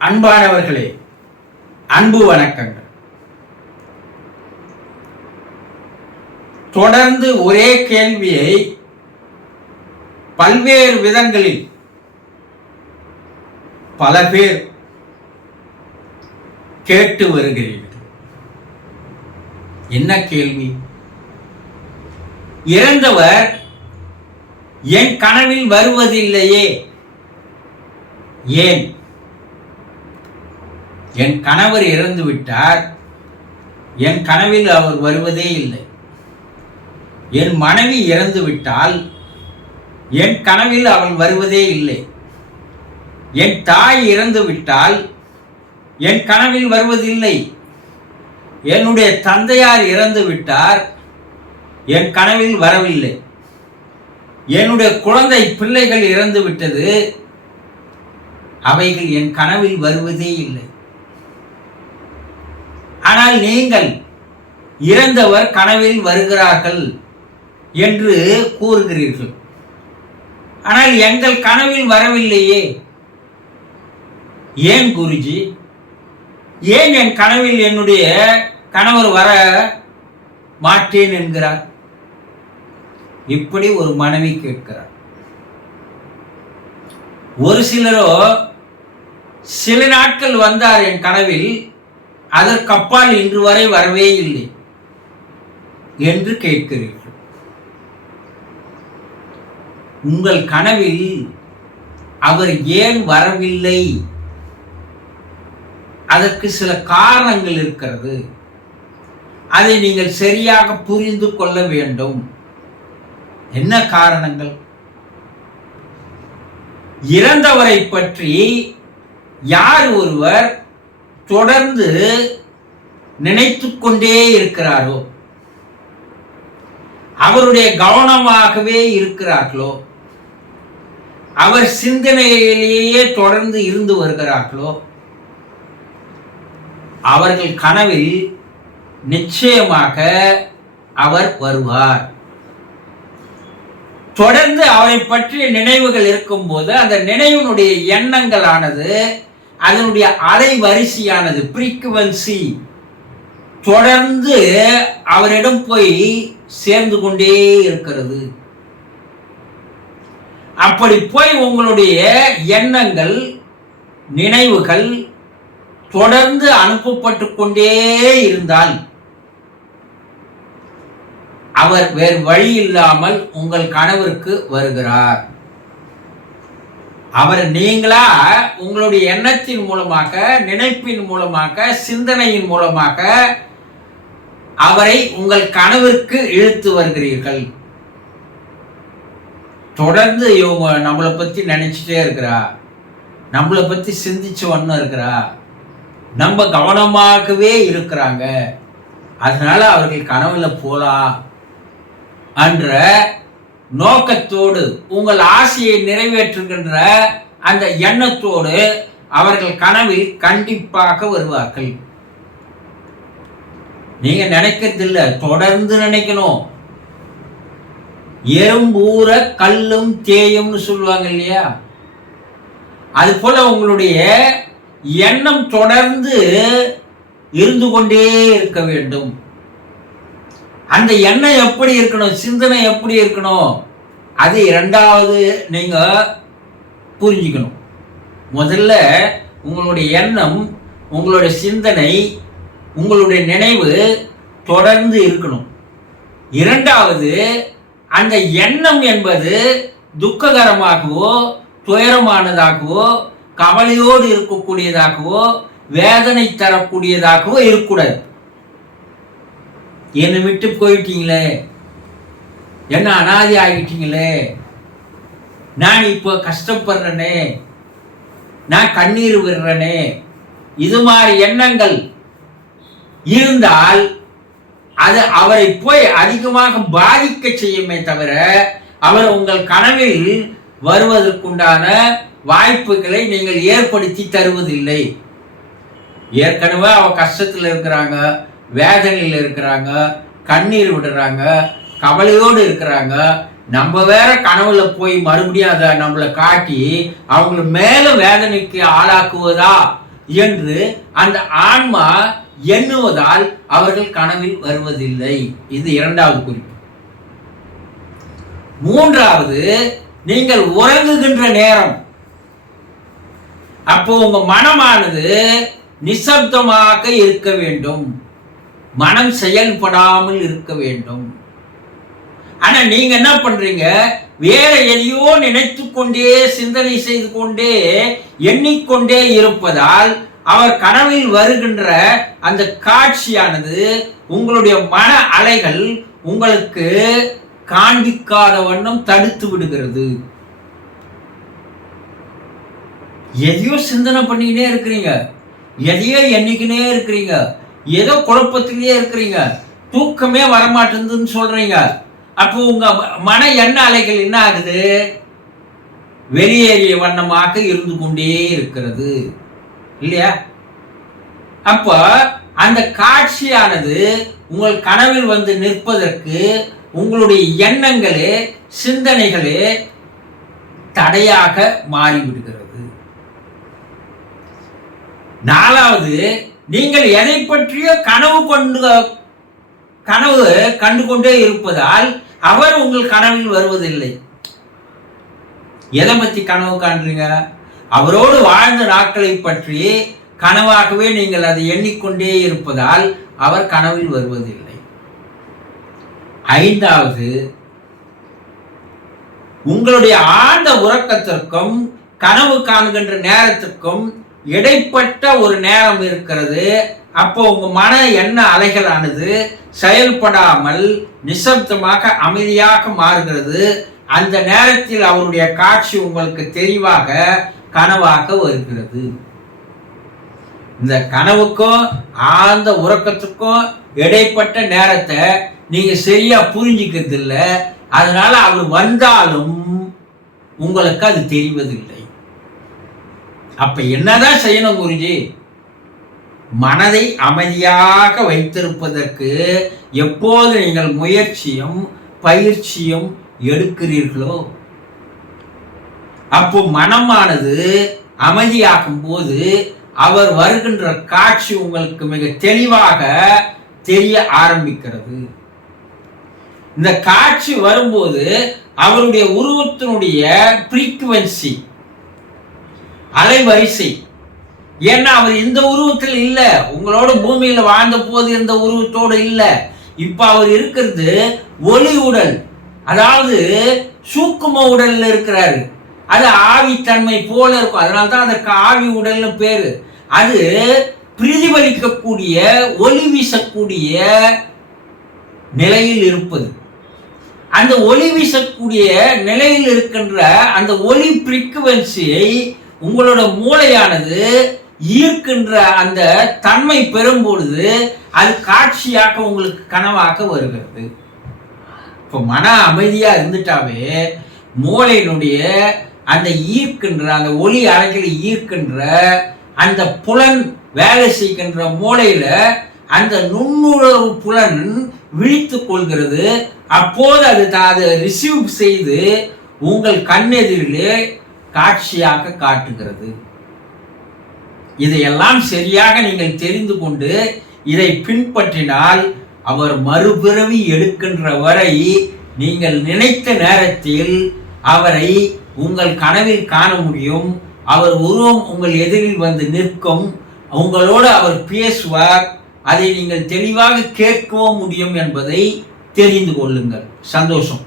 அன்பானவர்களே அன்பு வணக்கங்கள். தொடர்ந்து ஒரே கேள்வியை பல்வேறு விதங்களில் பல பேர் கேட்டு வருகிறீர்கள். என்ன கேள்வி? இறந்தவர் என் கனவில் வருவதில்லையே ஏன்? என் கணவர் இறந்து விட்டார். என் கனவில் அவர் வருவதே இல்லை. என் மனைவி இறந்து விட்டால் என் கனவில் அவள் வருவதே இல்லை. என் தாய் இறந்து விட்டால் என் கனவில் வருவதில்லை. என்னுடைய தந்தையார் இறந்து விட்டார். என் கனவில் வரவில்லை. என்னுடைய குழந்தை பிள்ளைகள் இறந்து விட்டது. அவைகள் என் கனவில் வருவதே இல்லை. ஆனால் நீங்கள் இறந்தவர் கனவில் வருகிறார்கள் என்று கூறுகிறீர்கள். ஆனால் எங்கள் கனவில் வரவில்லையே. ஏன் குருஜி? ஏன் என் கனவில் என்னுடைய கணவர் வர மாட்டேன் என்கிறார்? இப்படி ஒரு மனைவி கேட்கிறார். ஒரு சிலரோ சில நாட்கள் வந்தார் என் கனவில் அதற்கப்பால் இன்று வரை வரவே இல்லை என்று கேட்கிறீர்கள். உங்கள் கனவில் அவர் ஏன் வரவில்லை? அதற்கு சில காரணங்கள் இருக்கிறது. அதை நீங்கள் சரியாக புரிந்து கொள்ள வேண்டும். என்ன காரணங்கள்? இறந்தவரை பற்றி யார் ஒருவர் தொடர்ந்து நினைத்து கொண்டே இருக்கிறாரோ? அவருடைய கவனமாகவே இருக்கிறார்களோ? அவர் சிந்தனையிலேயே தொடர்ந்து இருந்து வருகிறார்களோ? அவர்கள் கனவில் நிச்சயமாக அவர் வருவார். தொடர்ந்து அவரை பற்றிய நினைவுகள் இருக்கும்போது அந்த நினைவினுடைய எண்ணங்களானது அதனுடைய அலைவரிசையானது ஃப்ரீக்குவன்சி தொடர்ந்து அவரிடம் போய் சேர்ந்து கொண்டே இருக்கிறது. அப்படி போய் உங்களுடைய எண்ணங்கள் நினைவுகள் தொடர்ந்து அனுப்பப்பட்டு கொண்டே இருந்தால் அவர் வேறு வழி இல்லாமல் உங்கள் கணவருக்கு வருகிறார். அவர் நீங்களா உங்களுடைய எண்ணத்தின் மூலமாக நினைப்பின் மூலமாக சிந்தனையின் மூலமாக அவரை உங்கள் கனவிற்கு இழுத்து வருகிறீர்கள். தொடர்ந்து இவங்க நம்மளை பத்தி நினைச்சிட்டே இருக்கிறா. நம்மளை பத்தி சிந்திச்சு வண்ணம் இருக்கிறா. நம்ம கவனமாகவே இருக்கிறாங்க. அதனால அவர்கள் கனவுல போலாம் என்ற நோக்கத்தோடு உங்கள் ஆசையை நிறைவேற்றுகின்ற அந்த எண்ணத்தோடு அவர்கள் கனவில் கண்டிப்பாக வருவார்கள். நீங்க நினைக்கிறது இல்ல தொடர்ந்து நினைக்கணும். எறும்பூர கல்லும் தேயும்னு சொல்லுவாங்க இல்லையா? அது போல உங்களுடைய எண்ணம் தொடர்ந்து இருந்து கொண்டே இருக்க வேண்டும். அந்த எண்ணம் எப்படி இருக்கணும் சிந்தனை எப்படி இருக்கணும் அது இரண்டாவது நீங்க புரிஞ்சுக்கணும். முதல்ல உங்களுடைய எண்ணம் உங்களுடைய சிந்தனை உங்களுடைய நினைவு தொடர்ந்து இருக்கணும். இரண்டாவது அந்த எண்ணம் என்பது துக்ககரமாகவோ துயரமானதாகவோ கவலையோடு இருக்கக்கூடியதாகவோ வேதனை தரக்கூடியதாகவோ இருக்கக்கூடாது. என்னை விட்டு போயிட்டீங்களே? என்ன அனாதி ஆகிட்டீங்களே நான் இப்போ கஷ்டப்படுறேனே? நான் கண்ணீர் விடுறேனே? இது மாதிரி எண்ணங்கள் இருந்தால் அது அவரை போய் அதிகமாக பாதிக்க செய்யுமே தவிர அவர் உங்கள் கனவில் வருவதற்குண்டான வாய்ப்புகளை நீங்கள் ஏற்படுத்தி தருவதில்லை. ஏற்கனவே அவ கஷ்டத்தில் இருக்கிறாங்க. வேதனையில் இருக்கிறாங்க கண்ணீர் விடுறாங்க கவலையோடு இருக்கிறாங்க. நம்ம வேற கனவுல போய் மறுபடியும் அதை நம்மளை காட்டி அவங்கள மேலும் வேதனைக்கு ஆளாக்குவதா என்று அந்த ஆன்மா எண்ணுவதால் அவர்கள் கனவில் வருவதில்லை. இது இரண்டாவது குறிப்பு. மூன்றாவது நீங்கள் உறங்குகின்ற நேரம். அப்போ உங்க மனமானது நிசப்தமாக இருக்க வேண்டும். மனம் செயல்படாமல் இருக்க வேண்டும். ஆனா நீங்க என்ன பண்றீங்க? வேற எதையோ நினைத்து கொண்டே சிந்தனை செய்து கொண்டே எண்ணிக்கொண்டே இருப்பதால் அவர் கனவில் வருகின்ற அந்த காட்சியானது உங்களுடைய மன அலைகள் உங்களுக்கு காண்பிக்காத வண்ணம் தடுத்து விடுகிறது. எதையோ சிந்தனை பண்ணிக்கினே இருக்கிறீங்க. எதையோ எண்ணிக்கினே இருக்கிறீங்க. ஏதோ குழப்பத்திலேயே இருக்கிறீங்க. தூக்கமே வரமாட்டேங்குதுன்னு சொல்றீங்க. அப்போ உங்க மன எண்ண அலைகள் என்ன ஆகுது? வெளியேறிய வண்ணமாக இருந்து கொண்டே இருக்கிறது. இல்லையா? அப்போ அந்த காட்சியானது உங்கள் கனவில் வந்து நிற்பதற்கு உங்களுடைய எண்ணங்களே சிந்தனைகளே தடையாக மாறிவிடுகிறது. நாலாவது நீங்கள் எதை பற்றிய கனவு கொண்டு கனவு கண்டு கொண்டே இருப்பதால் அவர் உங்கள் கனவில் வருவதில்லை. எதை பற்றி கனவு காண்றீங்க? அவரோடு வாழ்ந்த நாட்களை பற்றி கனவாகவே நீங்கள் அதை எண்ணிக்கொண்டே இருப்பதால் அவர் கனவில் வருவதில்லை. ஐந்தாவது உங்களுடைய ஆழ்ந்த உறக்கத்திற்கும் கனவு காணுகின்ற நேரத்திற்கும் இடைப்பட்ட ஒரு நேரம் இருக்கிறது. அப்போ உங்க மன எண்ண அலைகளானது செயல்படாமல் நிசப்தமாக அமைதியாக மாறுகிறது. அந்த நேரத்தில் அவருடைய காட்சி உங்களுக்கு தெளிவாக கனவாக வருகிறது. இந்த கனவுக்கும் ஆழ்ந்த உறக்கத்துக்கும் இடைப்பட்ட நேரத்தை நீங்க சரியா புரிஞ்சுக்கிறது இல்லை அதனால அவர் வந்தாலும் உங்களுக்கு அது தெரிவதில்லை. அப்ப என்னதான் செய்யணும் குருஜி? மனதை அமைதியாக வைத்திருப்பதற்கு எப்போது நீங்கள் முயற்சியும் பயிற்சியும் எடுக்கிறீர்களோ அப்போ மனமானது அமைதியாகும் போது அவர் வருகின்ற காட்சி உங்களுக்கு மிக தெளிவாக தெரிய ஆரம்பிக்கிறது. இந்த காட்சி வரும்போது அவருடைய உருவத்தினுடைய ஃப்ரீக்குவென்சி அலைவரிசை. ஏன்னா அவர் இந்த உருவத்தில் இல்லை. உங்களோட பூமியில் வாழ்ந்த போது இருந்த உருவத்தோடு இல்லை. இப்போ அவர் இருக்கிறது ஒளி உடல். அதாவது சூக்கும உடலில் இருக்கிறாரு. அது ஆவித்தன்மை போல இருக்கும். அதனால தான் அதற்கு ஆவி உடல்னு பேர். அது பிரதிபலிக்கக்கூடிய ஒளி வீசக்கூடிய நிலையில் இருப்பது. அந்த ஒளி வீசக்கூடிய நிலையில் இருக்கின்ற அந்த ஒளி ஃப்ரீக்குவன்சியை உங்களோட மூளையானது ஈர்க்கின்ற அந்த தன்மை பெறும் பொழுது அது காட்சியாக உங்களுக்கு கனவாக வருகிறது. இப்போ மன அமைதியாக இருந்துட்டாவே மூளையினுடைய அந்த ஈர்க்கின்ற அந்த ஒளி அலைகளை ஈர்க்கின்ற அந்த புலன் வேலை செய்கின்ற மூளையில் அந்த நுண்ணுணர்வு புலன் விழித்து கொள்கிறது. அப்போது அது தான் அதை ரிசீவ் செய்து உங்கள் கண்ணெதிரிலே காட்சியாக காட்டுகிறது. இதையெல்லாம் சரியாக நீங்கள் தெரிந்து கொண்டு இதை பின்பற்றினால் அவர் மறுபிறவி எடுக்கின்ற வரை நீங்கள் நினைத்த நேரத்தில் அவரை உங்கள் கனவில் காண முடியும். அவர் உருவம் உங்கள் எதிரில் வந்து நிற்கும். உங்களோடு அவர் பேசுவார். அதை நீங்கள் தெளிவாக கேட்கவும் முடியும் என்பதை தெரிந்து கொள்ளுங்கள். சந்தோஷம்.